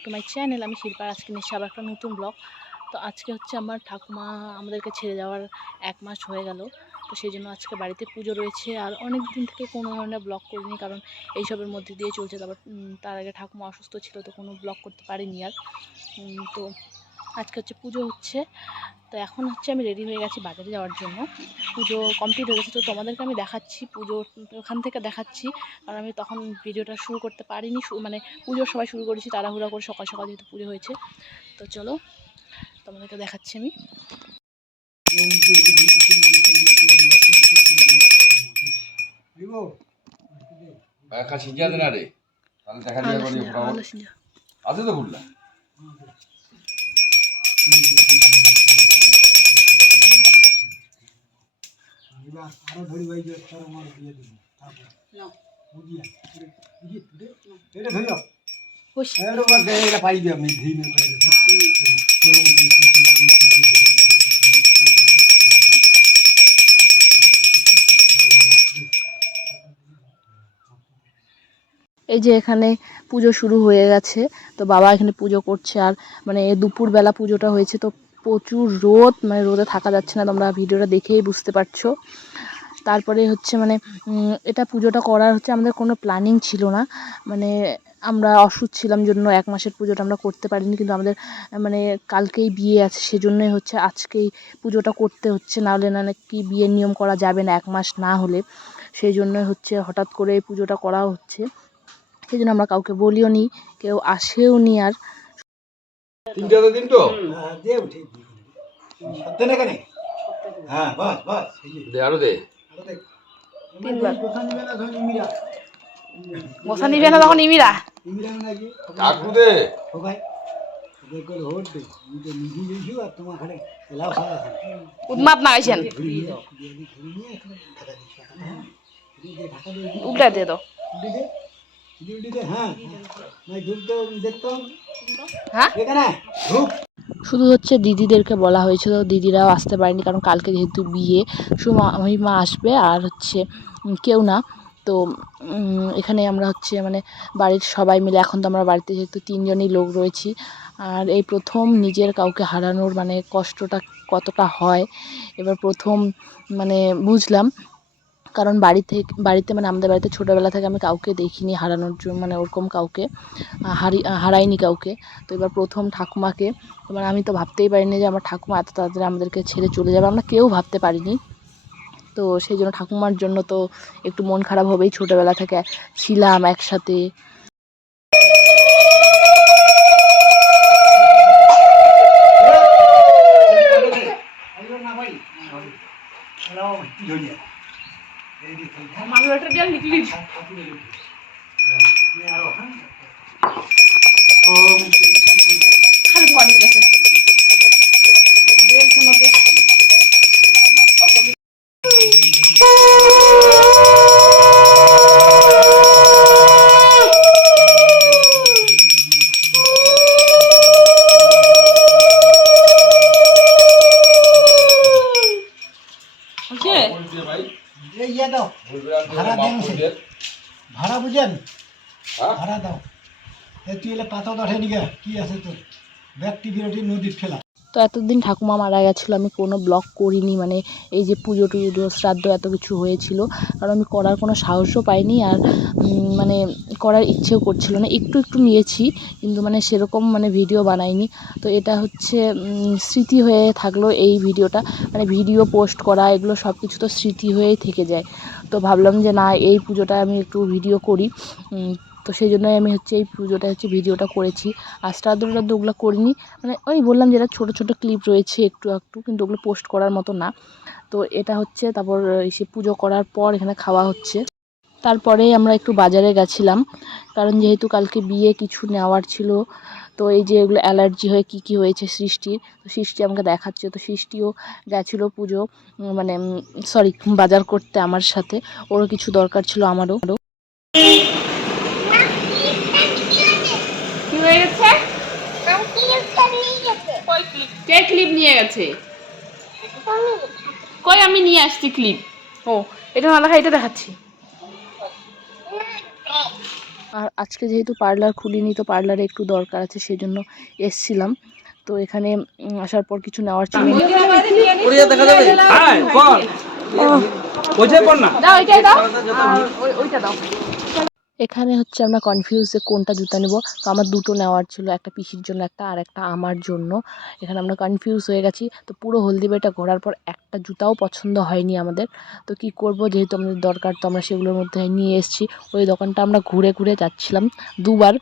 Back to my channel আমি শিল্পার আজকে নিশ্চয় আবার একটা নতুন ব্লগ তো আজকে হচ্ছে আমার ঠাকুমা আমাদেরকে ছেড়ে যাওয়ার এক মাস হয়ে গেল। তো সেই জন্য আজকে বাড়িতে পুজো রয়েছে। আর অনেক দিন থেকে কোনো ধরনের ব্লগ করিনি, কারণ এইসবের মধ্যে দিয়ে চলছে। তারপর তার আগে ঠাকুমা অসুস্থ ছিল, তো কোনো ব্লগ করতে পারিনি আর। তো আজকে হচ্ছে পুজো হচ্ছে। তো এখন হচ্ছে আমি রেডি হয়ে গেছি বাজারে যাওয়ার জন্য। পুজো কমপ্লিট হয়ে গেছে তো তোমাদেরকে আমি দেখাচ্ছি পুজো ওখান থেকে দেখাচ্ছি। কারণ আমি তখন ভিডিওটা শুরু করতে পারিনি মানে পুজোর সবাই শুরু করেছি তাড়াহুড়া করে সকাল সকাল যেহেতু পুজো হয়েছে। তো চলো তোমাদেরকে দেখাচ্ছি আমি। একা সিজিয়া দে এবার আরও ধরি ভাই যে তার আমার দিয়ে দিবি তারপর। বুঝিয়া এটা ধরিও হুস, এটা বাদ দে এটা পাই দিও আমি ধি মে করে এই যে এখানে পুজো শুরু হয়ে গেছে তো বাবা এখানে পুজো করছে আর মানে দুপুরবেলা পুজোটা হয়েছে তো প্রচুর রোদ মানে রোদে থাকা যাচ্ছে না, তোমরা ভিডিওটা দেখেই বুঝতে পারছ। তারপরে হচ্ছে মানে এটা পুজোটা করার হচ্ছে আমাদের কোনো প্ল্যানিং ছিল না। মানে আমরা অসুস্থ ছিলাম জন্য এক মাসের পুজোটা আমরা করতে পারিনি, কিন্তু আমাদের মানে কালকেই বিয়ে আছে, সেজন্যই হচ্ছে আজকেই পুজোটা করতে হচ্ছে, নাহলে না কি বিয়ের নিয়ম করা যাবে না, এক মাস না হলে। সেই জন্যই হচ্ছে হঠাৎ করে পুজোটা করা হচ্ছে। সেই জন্য আমরা কাউকে বলিও নি কেউ আসেও নি আর তিনটাতে দিন তো হ্যাঁ ঠিক সত্যি না কেন হ্যাঁ বাস বাস দে আরও দে। নিবে না তখন ইমিরা। ইমিরা নাকি? কাকু দে। দে। সারা উন্মাদ না আইসেন দি। উল্টা দিয়ে দাও। হ্যাঁ। দেখতাম হ্যাঁ? এখানে শুধু হচ্ছে দিদিদেরকে বলা হয়েছিল দিদিরাও আসতে পারেনি কারণ কালকে যেহেতু বিয়ে সুমা মহিমা আসবে আর হচ্ছে কেউ না। তো এখানে আমরা হচ্ছে মানে বাড়ির সবাই মিলে এখন তো আমরা বাড়িতে যেহেতু তিনজনই লোক রয়েছি আর এই প্রথম নিজের কাউকে হারানোর মানে কষ্টটা কতটা হয় এবার প্রথম মানে বুঝলাম। কারণ বাড়ি থেকে বাড়িতে মানে আমাদের বাড়িতে ছোটোবেলা থেকে আমি কাউকে দেখিনি হারানোর জন্য মানে ওরকম কাউকে হারি হারাইনি কাউকে তো এবার প্রথম ঠাকুমাকে মানে আমি তো ভাবতেই পারিনি যে আমার ঠাকুমা এত তাড়াতাড়ি আমাদেরকে ছেড়ে চলে যাবে আমরা কেউ ভাবতে পারিনি তো সেই জন্য ঠাকুমার জন্য তো একটু মন খারাপ হবেই ছোটোবেলা থেকে ছিলাম একসাথে না ভাই এলাও কি হইয়া এই দি আরও হ্যাঁ ওম বলছে ভাই এই ইয়ে দাও। ভাড়া দেন ভাড়া বুঝেন? হ্যাঁ? ভাড়া দাও। এ তুই এলে পাতা দশে নিগে কি আছে তোর? ব্যাগ টিভি নদীর ফেলা তো এতদিন ঠাকুমা মারা গেছিল, আমি কোনো ব্লগ করিনি মানে এই যে পুজো টুজো, শ্রাদ্ধ এত কিছু হয়েছিল, কারণ আমি করার কোনো সাহসও পাইনি আর মানে করার ইচ্ছেও করছিল না। একটু একটু নিয়েছি, কিন্তু মানে সেরকম মানে ভিডিও বানাইনি। তো এটা হচ্ছে স্মৃতি হয়ে থাকল এই ভিডিওটা মানে ভিডিও পোস্ট করা, এগুলো সব কিছু তো স্মৃতি হয়েই থেকে যায়। তো ভাবলাম যে না, এই পুজোটা আমি একটু ভিডিও করি তো সেই জন্যই আমি হচ্ছে এই পুজোটা হচ্ছে ভিডিওটা করেছি। আর শ্রাদ্ধ টাদ্ধ ওগুলো করিনি। মানে ওই বললাম যেটা ছোট ছোট ক্লিপ রয়েছে একটু একটু, কিন্তু ওগুলো পোস্ট করার মতো না। তো এটা হচ্ছে তারপর এসে পুজো করার পর এখানে খাওয়া হচ্ছে। তারপরে আমরা একটু বাজারে গেছিলাম। কারণ যেহেতু কালকে বিয়ে, কিছু নেওয়ার ছিল। তো এই যে এগুলো অ্যালার্জি হয়ে কি কি হয়েছে সৃষ্টির, তো সৃষ্টি আমাকে দেখাচ্ছে। তো সৃষ্টিও গেছিল পুজো। মানে সরি বাজার করতে আমার সাথে। ওরও কিছু দরকার ছিল আমারও কি হয়ে গেছে কই ক্লিপ কে ক্লিপ নিয়ে গেছে? কই আমি নিয়ে আসছি ক্লিপ ও এটা না দেখা এটা দেখাচ্ছি। আর আজকে যেহেতু পার্লার খুলিনি তো পার্লারে একটু দরকার আছে সেই জন্য এসছিলাম। তো এখানে আসার পর কিছু নেওয়ার ছিল। হ্যাঁ বল। বুঝে পড় না। দাও এটাই দাও। আর ওই ওইটা দাও। এখানে হচ্ছে আমরা কনফিউজ যে কোনটা জুতা নেব। তো আমার দুটো নেওয়ার ছিল, একটা পিসির জন্য একটা আর একটা আমার জন্য। এখানে আমরা কনফিউজ হয়ে গেছি। তো পুরো হলদিবাড়িটা ঘোরার পর একটা জুতাও পছন্দ হয়নি আমাদের। তো কি করব? যেহেতু আমাদের দরকার, তো আমরা সেগুলোর মধ্যে নিয়ে এসেছি। ওই দোকানটা আমরা ঘুরে ঘুরে যাচ্ছিলাম দুবার।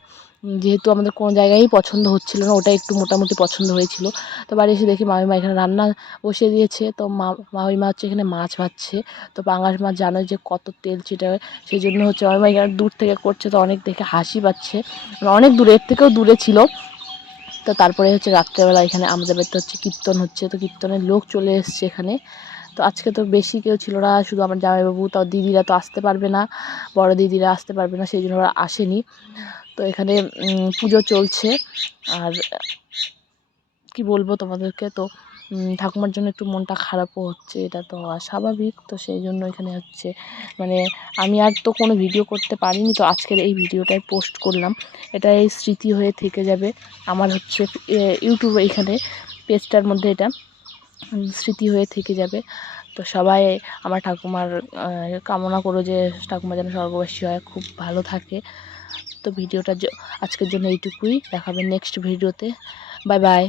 যেহেতু আমাদের কোনো জায়গায়ই পছন্দ হচ্ছিল না ওটা একটু মোটামুটি পছন্দ হয়েছিল। তো বাড়ি এসে দেখি মামিমা এখানে রান্না বসিয়ে দিয়েছে। তো মা, মামিমা হচ্ছে এখানে মাছ ভাজছে। তো পাঙাশ মাছ জানো যে কত তেল ছিটায় সেই জন্য হচ্ছে মামিমা এখানে দূর থেকে করছে। তো অনেক দেখে হাসি পাচ্ছে। মানে অনেক দূরে, এর থেকেও দূরে ছিল। তো তারপরে হচ্ছে রাত্রেবেলা এখানে আমাদের বাড়িতে হচ্ছে কীর্তন হচ্ছে। তো কীর্তনের লোক চলে এসছে এখানে। তো আজকে তো বেশি কেউ ছিল না, শুধু আমার জামাইবাবু, তাও দিদিরা তো আসতে পারবে না, বড় দিদিরা আসতে পারবে না, সেই জন্য ওরা আসেনি। তো এখানে পুজো চলছে। আর কি বলব তোমাদেরকে, তো ঠাকুমার জন্য একটু মনটা খারাপও হচ্ছে, এটা তো স্বাভাবিক তো সেই জন্য এখানে হচ্ছে মানে আমি আর তো কোনো ভিডিও করতে পারিনি, তো আজকের এই ভিডিওটাই পোস্ট করলাম। এটা এই স্মৃতি হয়ে থেকে যাবে। আমার হচ্ছে ইউটিউবে এখানে, পেজটার মধ্যে এটা স্মৃতি হয়ে থেকে যাবে। তো সবাই আমার ঠাকুমার কামনা করো যে ঠাকুমা যেন স্বর্গবাসী হয়, খুব ভালো থাকে। তো ভিডিওটা আজকের জন্য এইটুকুই। দেখাবে নেক্সট ভিডিওতে। Bye bye